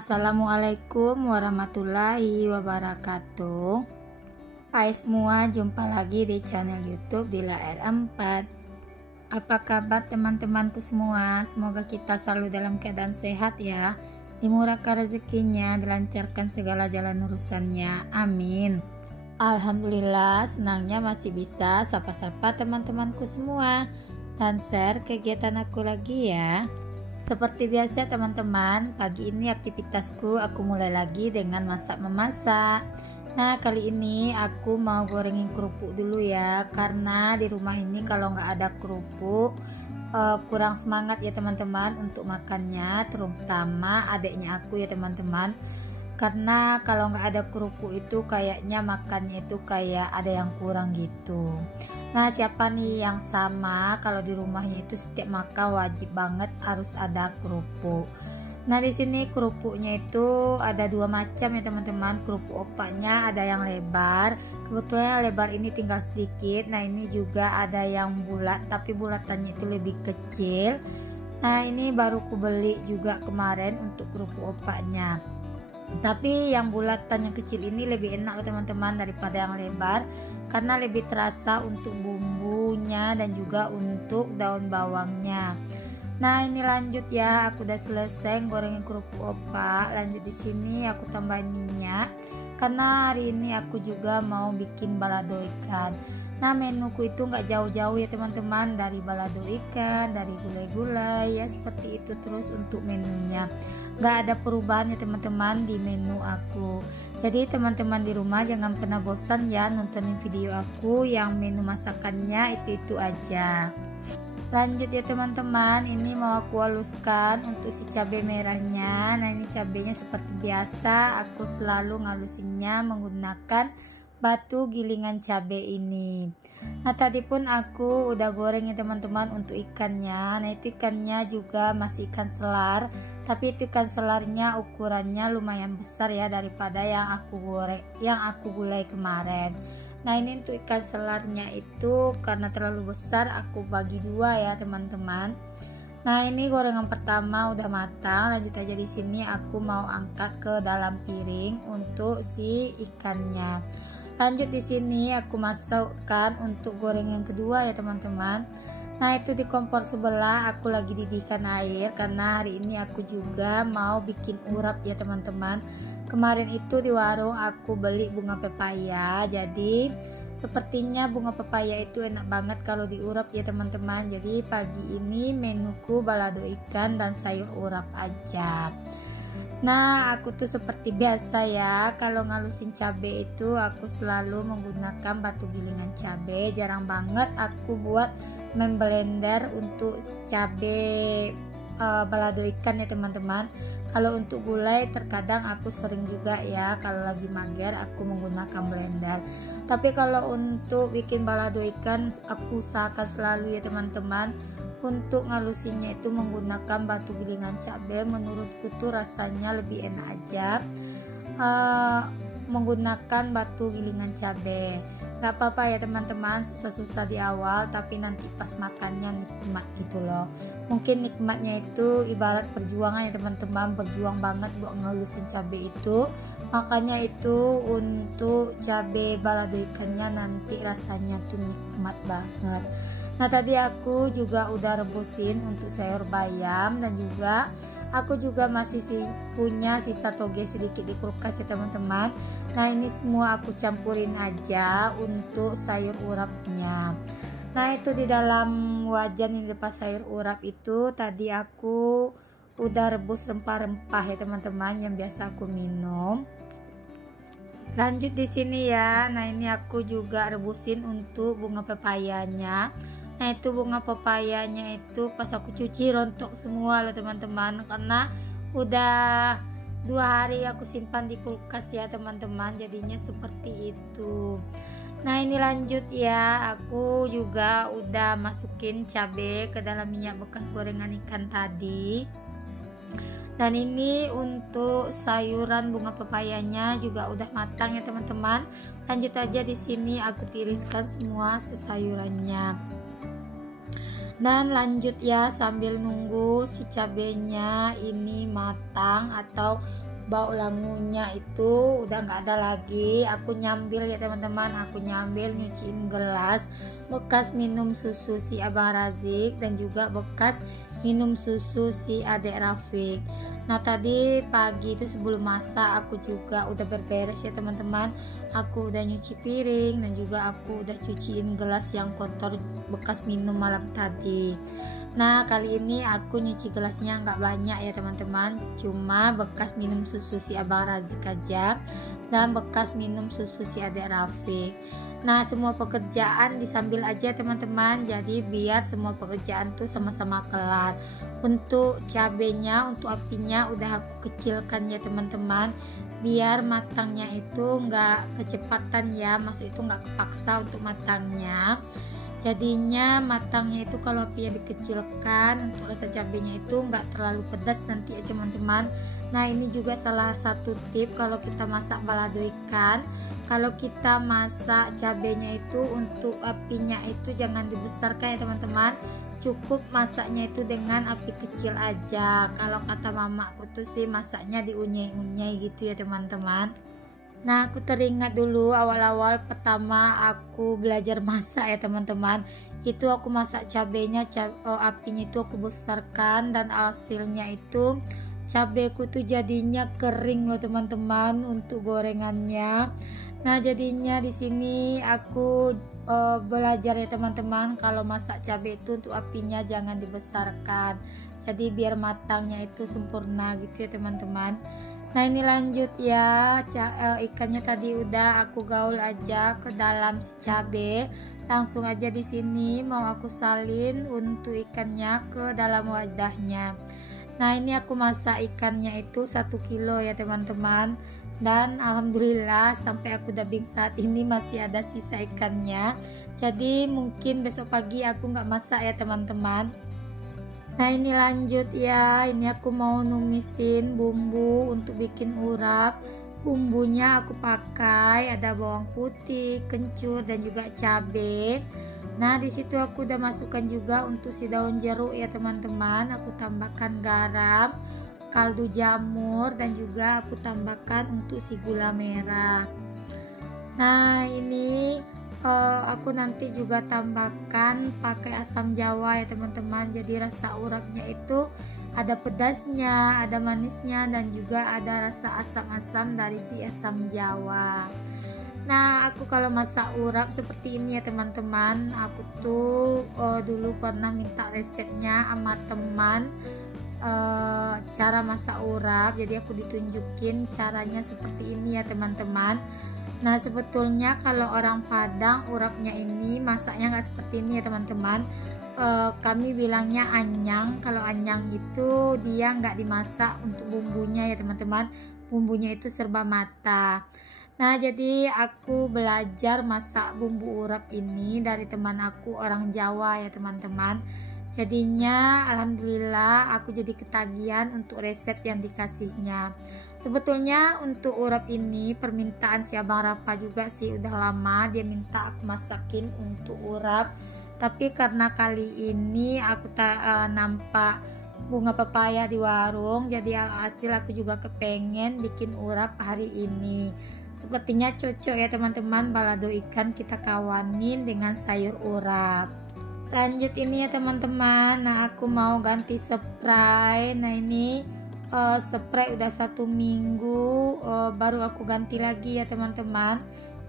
Assalamualaikum warahmatullahi wabarakatuh. Hai semua, jumpa lagi di channel YouTube Dila R4. Apa kabar teman-temanku semua? Semoga kita selalu dalam keadaan sehat ya, dimurahkan rezekinya, dilancarkan segala jalan urusannya, amin. Alhamdulillah, senangnya masih bisa sapa-sapa teman-temanku semua dan share kegiatan aku lagi ya. Seperti biasa teman-teman, pagi ini aktivitasku aku mulai lagi dengan masak-memasak. Nah, kali ini aku mau gorengin kerupuk dulu ya, karena di rumah ini kalau nggak ada kerupuk kurang semangat ya teman-teman untuk makannya, terutama adiknya aku ya teman-teman. Karena kalau nggak ada kerupuk itu kayaknya makannya itu kayak ada yang kurang gitu. Nah, siapa nih yang sama kalau di rumahnya itu setiap makan wajib banget harus ada kerupuk. Nah, di sini kerupuknya itu ada dua macam ya teman-teman. Kerupuk opaknya ada yang lebar, kebetulan lebar ini tinggal sedikit. Nah, ini juga ada yang bulat tapi bulatannya itu lebih kecil. Nah, ini baru ku beli juga kemarin untuk kerupuk opaknya. Tapi yang bulatan yang kecil ini lebih enak teman-teman daripada yang lebar, karena lebih terasa untuk bumbunya dan juga untuk daun bawangnya. Nah, ini lanjut ya, aku udah selesai gorengin kerupuk opak. Lanjut di sini aku tambahin minyak, karena hari ini aku juga mau bikin balado ikan. Nah, menuku itu nggak jauh-jauh ya teman-teman, dari balado ikan, dari gulai-gulai ya, seperti itu terus untuk menunya. Nggak ada perubahan ya teman-teman di menu aku. Jadi teman-teman di rumah jangan pernah bosan ya nontonin video aku yang menu masakannya itu aja. Lanjut ya teman-teman, ini mau aku haluskan untuk si cabai merahnya. Nah, ini cabainya seperti biasa aku selalu ngalusinnya menggunakan batu gilingan cabai ini. Nah, tadi pun aku udah goreng ya teman-teman untuk ikannya. Nah, itu ikannya juga masih ikan selar, tapi itu ikan selarnya ukurannya lumayan besar ya daripada yang aku goreng, yang aku gulai kemarin. Nah, ini untuk ikan selarnya itu karena terlalu besar aku bagi dua ya teman-teman. Nah, ini gorengan pertama udah matang. Lanjut aja di sini aku mau angkat ke dalam piring untuk si ikannya. Lanjut di sini aku masukkan untuk gorengan kedua ya teman-teman. Nah, itu di kompor sebelah aku lagi didihkan air karena hari ini aku juga mau bikin urap ya teman-teman. Kemarin itu di warung aku beli bunga pepaya, jadi sepertinya bunga pepaya itu enak banget kalau diurap ya teman-teman. Jadi pagi ini menuku balado ikan dan sayur urap aja. Nah, aku tuh seperti biasa ya, kalau ngalusin cabai itu aku selalu menggunakan batu gilingan cabai. Jarang banget aku buat memblender untuk cabai balado ikan ya teman-teman. Kalau untuk gulai terkadang aku sering juga ya, kalau lagi mager aku menggunakan blender. Tapi kalau untuk bikin balado ikan aku usahakan selalu ya teman-teman untuk ngalusinnya itu menggunakan batu gilingan cabai. Menurutku tuh rasanya lebih enak aja menggunakan batu gilingan cabai. Gak apa-apa ya teman-teman, susah-susah di awal tapi nanti pas makannya nikmat gitu loh. Mungkin nikmatnya itu ibarat perjuangan ya teman-teman, berjuang banget buat ngalusin cabai itu. Makanya itu untuk cabai balado ikannya nanti rasanya tuh nikmat banget. Nah, tadi aku juga udah rebusin untuk sayur bayam dan juga aku juga masih punya sisa toge sedikit di kulkas ya teman-teman. Nah, ini semua aku campurin aja untuk sayur urapnya. Nah, itu di dalam wajan yang lepas sayur urap itu tadi aku udah rebus rempah-rempah ya teman-teman yang biasa aku minum. Lanjut di sini ya. Nah, ini aku juga rebusin untuk bunga pepayanya. Nah, itu bunga pepayanya itu pas aku cuci rontok semua loh teman-teman, karena udah 2 hari aku simpan di kulkas ya teman-teman, jadinya seperti itu. Nah, ini lanjut ya, aku juga udah masukin cabai ke dalam minyak bekas gorengan ikan tadi. Dan ini untuk sayuran bunga pepayanya juga udah matang ya teman-teman. Lanjut aja di sini aku tiriskan semua sayurannya. Dan lanjut ya sambil nunggu si cabenya ini matang atau bau langunya itu udah nggak ada lagi. Aku nyambil ya teman-teman, aku nyambil nyuciin gelas bekas minum susu si Abang Razik dan juga bekas minum susu si Adek Rafiq. Nah tadi pagi itu sebelum masak aku juga udah berberes ya teman-teman. Aku udah nyuci piring dan juga aku udah cuciin gelas yang kotor bekas minum malam tadi. Nah kali ini aku nyuci gelasnya nggak banyak ya teman-teman, cuma bekas minum susu si Abang Razik aja dan bekas minum susu si Adek Rafiq. Nah semua pekerjaan disambil aja teman-teman, jadi biar semua pekerjaan tuh sama-sama kelar. Untuk cabenya, untuk apinya udah aku kecilkan ya teman-teman, biar matangnya itu nggak kecepatan ya, maksud itu nggak kepaksa untuk matangnya. Jadinya matangnya itu kalau apinya dikecilkan, untuk rasa cabenya itu nggak terlalu pedas nanti ya teman-teman. Nah ini juga salah satu tip kalau kita masak balado ikan. Kalau kita masak cabenya itu untuk apinya itu jangan dibesarkan ya teman-teman, cukup masaknya itu dengan api kecil aja. Kalau kata mamaku tuh sih masaknya diunyai-unyai gitu ya teman-teman. Nah aku teringat dulu awal-awal pertama aku belajar masak ya teman-teman, itu aku masak cabenya, apinya itu aku besarkan dan hasilnya itu cabeku tuh jadinya kering loh teman-teman untuk gorengannya. Nah jadinya di sini aku belajar ya teman-teman, kalau masak cabai itu untuk apinya jangan dibesarkan, jadi biar matangnya itu sempurna gitu ya teman-teman. Nah ini lanjut ya, ikannya tadi udah aku gaul aja ke dalam si cabe. Langsung aja di sini mau aku salin untuk ikannya ke dalam wadahnya. Nah ini aku masak ikannya itu 1 kilo ya teman-teman, dan alhamdulillah sampai aku dubbing saat ini masih ada sisa ikannya. Jadi mungkin besok pagi aku nggak masak ya teman-teman. Nah ini lanjut ya, ini aku mau numisin bumbu untuk bikin urap. Bumbunya aku pakai ada bawang putih, kencur dan juga cabai. Nah di situ aku udah masukkan juga untuk si daun jeruk ya teman-teman. Aku tambahkan garam, kaldu jamur dan juga aku tambahkan untuk si gula merah. Nah ini aku nanti juga tambahkan pakai asam jawa ya teman-teman, jadi rasa urapnya itu ada pedasnya, ada manisnya dan juga ada rasa asam-asam dari si asam jawa. Nah aku kalau masak urap seperti ini ya teman-teman, aku tuh dulu pernah minta resepnya sama teman, cara masak urap, jadi aku ditunjukin caranya seperti ini ya teman-teman. Nah sebetulnya kalau orang Padang urapnya ini masaknya nggak seperti ini ya teman-teman. Kami bilangnya anyang. Kalau anyang itu dia nggak dimasak untuk bumbunya ya teman-teman, bumbunya itu serba mata. Nah jadi aku belajar masak bumbu urap ini dari teman aku orang Jawa ya teman-teman. Jadinya alhamdulillah aku jadi ketagihan untuk resep yang dikasihnya. Sebetulnya untuk urap ini permintaan si Abang Rafa juga sih, udah lama dia minta aku masakin untuk urap. Tapi karena kali ini aku tak nampak bunga pepaya di warung, jadi alhasil aku juga kepengen bikin urap hari ini. Sepertinya cocok ya teman-teman, balado ikan kita kawanin dengan sayur urap. Lanjut ini ya teman-teman, nah aku mau ganti spray. Nah ini spray udah 1 minggu, baru aku ganti lagi ya teman-teman.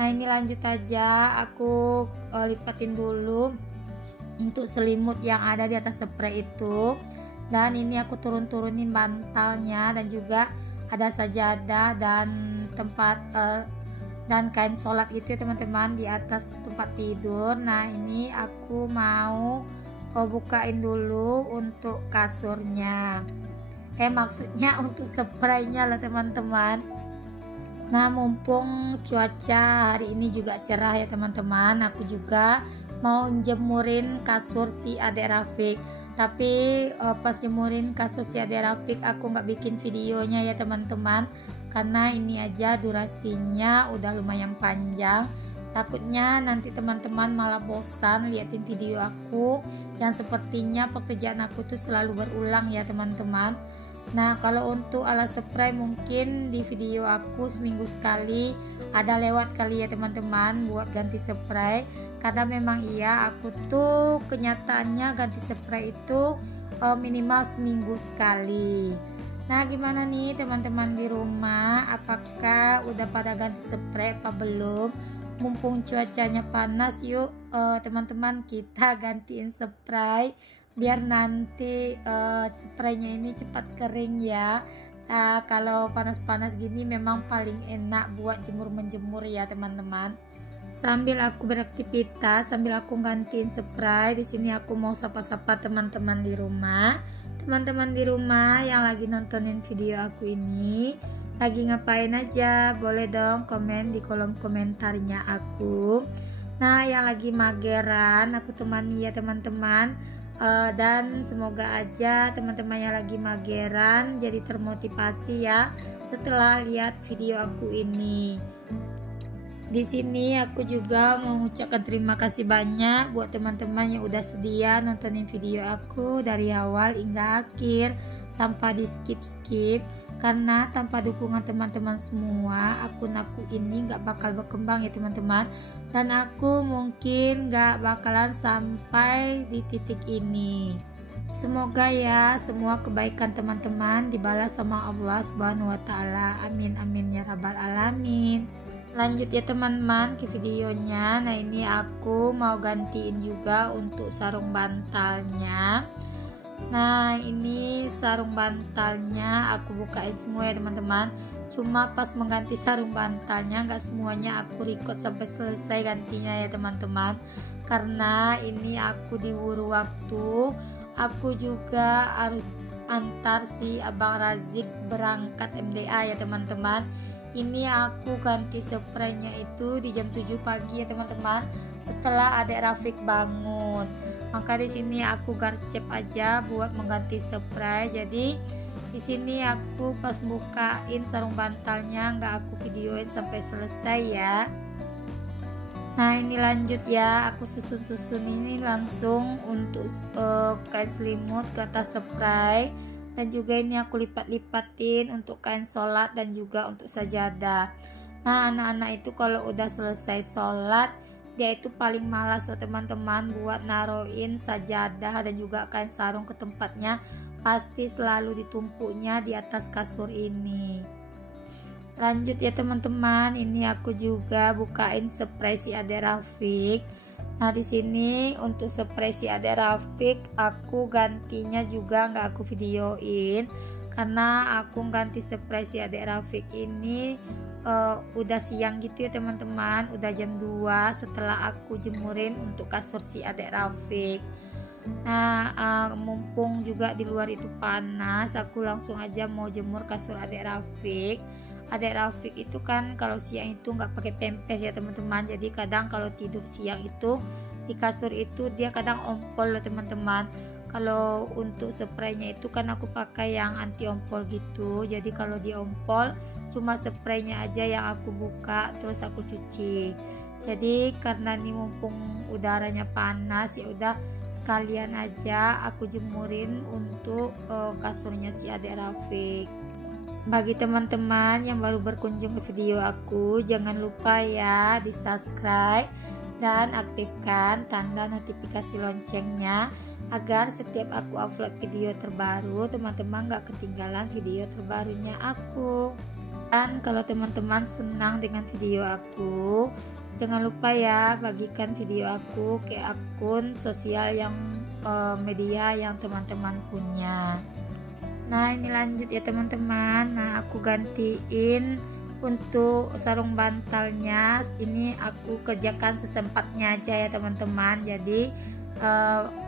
Nah ini lanjut aja, aku lipatin dulu untuk selimut yang ada di atas spray itu, dan ini aku turun-turunin bantalnya dan juga ada sajadah dan tempat dan kain sholat itu ya teman-teman di atas tempat tidur. Nah ini aku mau bukain dulu untuk kasurnya, maksudnya untuk spraynya lah teman-teman. Nah mumpung cuaca hari ini juga cerah ya teman-teman, aku juga mau jemurin kasur si Adek Rafiq. Tapi pas jemurin kasur si Adek Rafiq aku nggak bikin videonya ya teman-teman, karena ini aja durasinya udah lumayan panjang. Takutnya nanti teman-teman malah bosan liatin video aku yang sepertinya pekerjaan aku tuh selalu berulang ya teman-teman. Nah, kalau untuk alat spray mungkin di video aku seminggu sekali ada lewat kali ya teman-teman buat ganti spray, karena memang iya aku tuh kenyataannya ganti spray itu minimal seminggu sekali. Nah, gimana nih teman-teman di rumah, apakah udah pada ganti spray apa belum? Mumpung cuacanya panas, yuk teman-teman kita gantiin spray biar nanti spraynya ini cepat kering ya. Kalau panas-panas gini memang paling enak buat jemur-menjemur ya teman-teman. Sambil aku beraktivitas, sambil aku gantiin spray, di sini aku mau sapa-sapa teman-teman di rumah. Teman-teman di rumah yang lagi nontonin video aku ini lagi ngapain aja? Boleh dong komen di kolom komentarnya aku. Nah, yang lagi mageran aku temani ya teman-teman. Dan semoga aja teman-teman yang lagi mageran jadi termotivasi ya setelah lihat video aku ini. Di sini aku juga mau mengucapkan terima kasih banyak buat teman-teman yang udah sedia nontonin video aku dari awal hingga akhir tanpa di skip-skip, karena tanpa dukungan teman-teman semua akun aku ini gak bakal berkembang ya teman-teman, dan aku mungkin gak bakalan sampai di titik ini. Semoga ya semua kebaikan teman-teman dibalas sama Allah Subhanahu wa taala. Amin amin ya rabbal alamin. Lanjut ya teman-teman ke videonya. Nah, ini aku mau gantiin juga untuk sarung bantalnya. Nah, ini sarung bantalnya aku bukain semua ya teman-teman. Cuma pas mengganti sarung bantalnya nggak semuanya aku record sampai selesai gantinya ya teman-teman, karena ini aku diburu waktu. Aku juga harus antar si Abang Razik berangkat MDA ya teman-teman. Ini aku ganti spraynya itu di jam 7 pagi ya teman-teman, setelah adek Rafiq bangun. Maka di sini aku garcep aja buat mengganti spray. Jadi di sini aku pas bukain sarung bantalnya nggak aku videoin sampai selesai ya. Nah, ini lanjut ya, aku susun-susun ini langsung untuk kain selimut ke atas spray, dan juga ini aku lipat-lipatin untuk kain sholat dan juga untuk sajadah. Nah, anak-anak itu kalau udah selesai sholat dia itu paling malas loh teman-teman buat naruhin sajadah dan juga kain sarung ke tempatnya, pasti selalu ditumpuknya di atas kasur ini. Lanjut ya teman-teman, ini aku juga bukain spray si adek Rafiq. Nah, di sini untuk spray si adek Rafiq aku gantinya juga nggak aku videoin, karena aku ganti spray si adek Rafiq ini udah siang gitu ya teman-teman, udah jam 2 setelah aku jemurin untuk kasur si adek Rafiq. Nah, mumpung juga di luar itu panas, aku langsung aja mau jemur kasur adek Rafiq. Adek Rafiq itu kan kalau siang itu nggak pakai pempes ya teman-teman, jadi kadang kalau tidur siang itu di kasur itu dia kadang ompol loh teman-teman. Kalau untuk spraynya itu kan aku pakai yang anti ompol gitu, jadi kalau di ompol cuma spraynya aja yang aku buka terus aku cuci. Jadi karena ini mumpung udaranya panas, ya udah sekalian aja aku jemurin untuk kasurnya si adek Rafiq. Bagi teman-teman yang baru berkunjung ke video aku, jangan lupa ya di subscribe dan aktifkan tanda notifikasi loncengnya agar setiap aku upload video terbaru teman-teman gak ketinggalan video terbarunya aku. Dan kalau teman-teman senang dengan video aku, jangan lupa ya bagikan video aku ke akun sosial yang media yang teman-teman punya. Nah, ini lanjut ya teman-teman. Nah, aku gantiin untuk sarung bantalnya. Ini aku kerjakan sesempatnya aja ya teman-teman. Jadi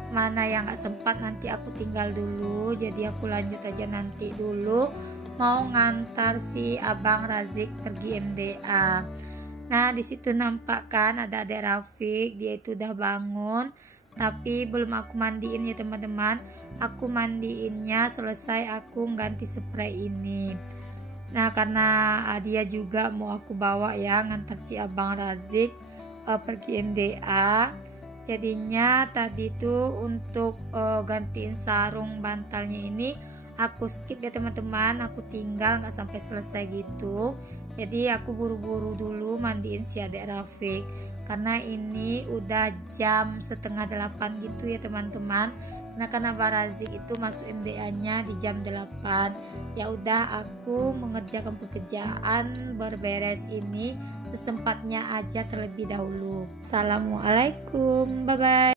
mana yang gak sempat nanti aku tinggal dulu. Jadi aku lanjut aja nanti dulu mau ngantar si Abang Razik pergi MDA. Nah, disitu nampak kan ada adek Rafiq, dia itu udah bangun, tapi belum aku mandiin ya teman-teman. Aku mandiinnya selesai aku ganti spray ini. Nah, karena dia juga mau aku bawa ya ngantar si Abang Razik pergi MDA. Jadinya tadi tuh untuk gantiin sarung bantalnya ini aku skip ya teman-teman, aku tinggal nggak sampai selesai gitu. Jadi aku buru-buru dulu mandiin si adik Rafiq karena ini udah jam 7:30 gitu ya teman-teman. Nah karena Barazik itu masuk MDA-nya di jam 8. Ya udah aku mengerjakan pekerjaan berberes ini sesempatnya aja terlebih dahulu. Assalamualaikum, bye bye.